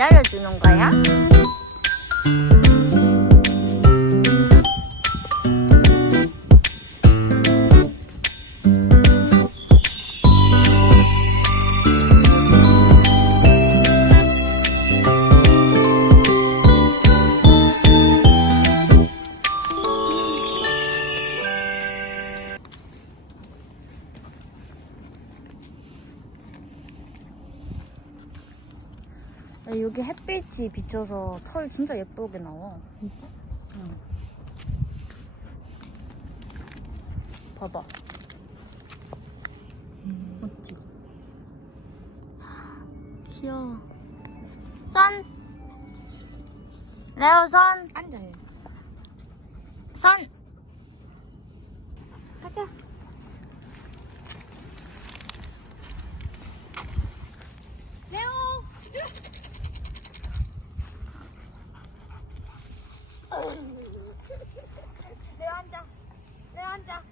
기다려주는 거야? 여기 햇빛이 비쳐서 털 진짜 예쁘게 나와. 진짜? 응. 봐봐. 멋지? 귀여워. 선! 레오 선! 앉아요. 선! 가자. 레오! 레오 앉아. 레오 앉아.